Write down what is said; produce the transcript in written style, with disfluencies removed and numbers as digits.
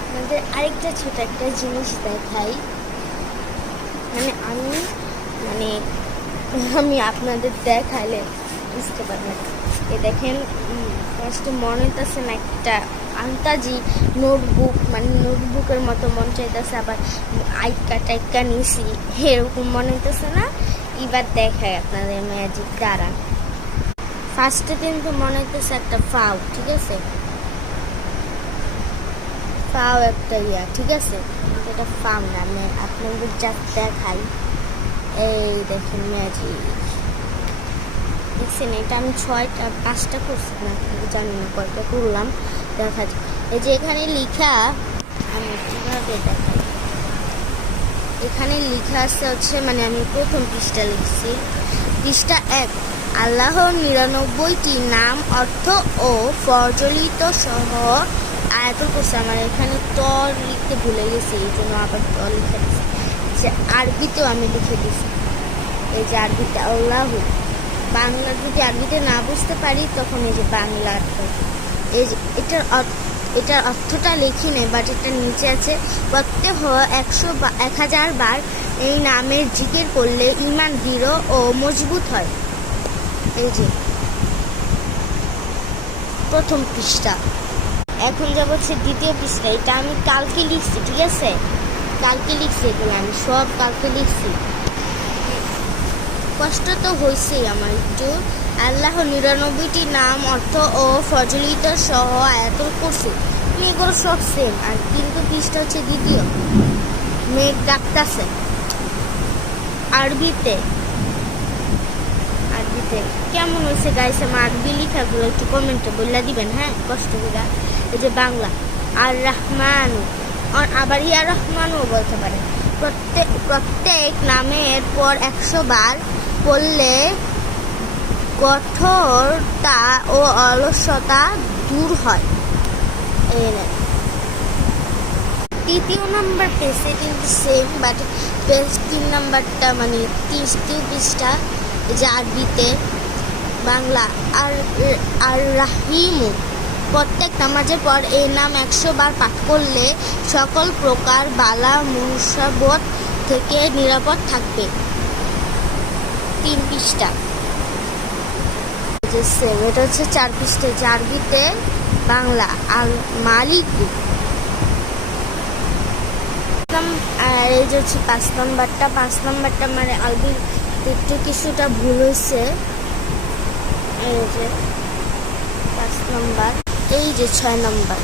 আপনাদের আরেকটা ছোট একটা জিনিস দেখাই। মানে মানে আমি আপনাদের দেখালে বুঝতে পারবেন। দেখেন, ফার্স্টে মনে হইতেছে না একটা আন্তাজি নোটবুক, মানে নোটবুকের মতো মন চাইতেছে, আবার টাইকা নিছি এরকম মনে হইতেছে না। এবার দেখাই আপনাদের ম্যাজিক দ্বারা। ফার্স্টে কিন্তু মনে হইতেছে একটা ফাউ, ঠিক আছে, ফাউ একটা ঠিক আছে, এটা ফাউ না। আমি আপনাদের যা দেখাই, এই দেখেন ম্যাজিক দেখছেন। এটা আমি 5টা করছি না, জানি না কয়টা করলাম, দেখা যায়। এই যে এখানে লেখা, আমি কীভাবে দেখাই, এখানে লেখা আছে হচ্ছে, মানে আমি প্রথম পৃষ্ঠা লিখছি, পৃষ্ঠা 1, আল্লাহর 99টি নাম, অর্থ ও প্রচলিত সহ আয়াতুল কুরসি। আমার এখানে তর লিখতে ভুলে গেছি, এই জন্য আবার তর লিখে দিচ্ছি। যে আরবিতেও আমি লিখে দিচ্ছি, এই যে আরবিতে আল্লাহ, বাংলা যদি আরবিতে না বুঝতে পারি তখন এই যে বাংলা, এই যে এটার অর্থটা লিখি নেই, বাট এটা নিচে আছে, প্রত্যেক 1000 বার এই নামের জিকির করলে ঈমান দৃঢ় ও মজবুত হয়। এই যে প্রথম পৃষ্ঠা। এখন যাব হচ্ছে দ্বিতীয় পৃষ্ঠা। এটা আমি কালকে লিখছি, ঠিক আছে, কালকে লিখছি, এগুলো আমি সব কালকে লিখছি। কষ্ট তো হয়েছেই আমার একটু। আল্লাহ 99টি নাম, অর্থ ও ফজলিত সহ আয়াতুল কুরসি, এগুলো সব সেম। আর কিন্তু পৃষ্ঠা হচ্ছে দ্বিতীয়, মেঘ ডাকতাছে, আরবিতে। কেমন হয়েছে গাইছে আমার আরবি লেখাগুলো একটু কমেন্টে বলে দিবেন, হ্যাঁ, কষ্ট করে। এই যে বাংলা, আর রহমান, আবার ইয়া রহমানও বলতে পারেন। প্রত্যেক নামের পর 100 বার পড়লে কঠোরতা ও অলসতা দূর হয়। তৃতীয় নাম্বার পেজে কিন্তু সেম, বাট পেজ 3 নাম্বারটা, মানে 30 পৃষ্ঠা, যে আরবিতে, বাংলা, আর রাহিমু, প্রত্যেক নামাজের পর এই নাম 100 বার পাঠ করলে সকল প্রকার বালা মুসিবত থেকে নিরাপদ থাকবে। 3 পৃষ্ঠা, এটা হচ্ছে 4 পৃষ্ঠা, যে আরবিতে, বাংলা, আল মালিকু। আর এই যে হচ্ছে 5 নাম্বারটা মানে আরবি একটু কিছুটা ভুল হয়েছে। এই যে 5 নাম্বার, এই যে 6 নাম্বার।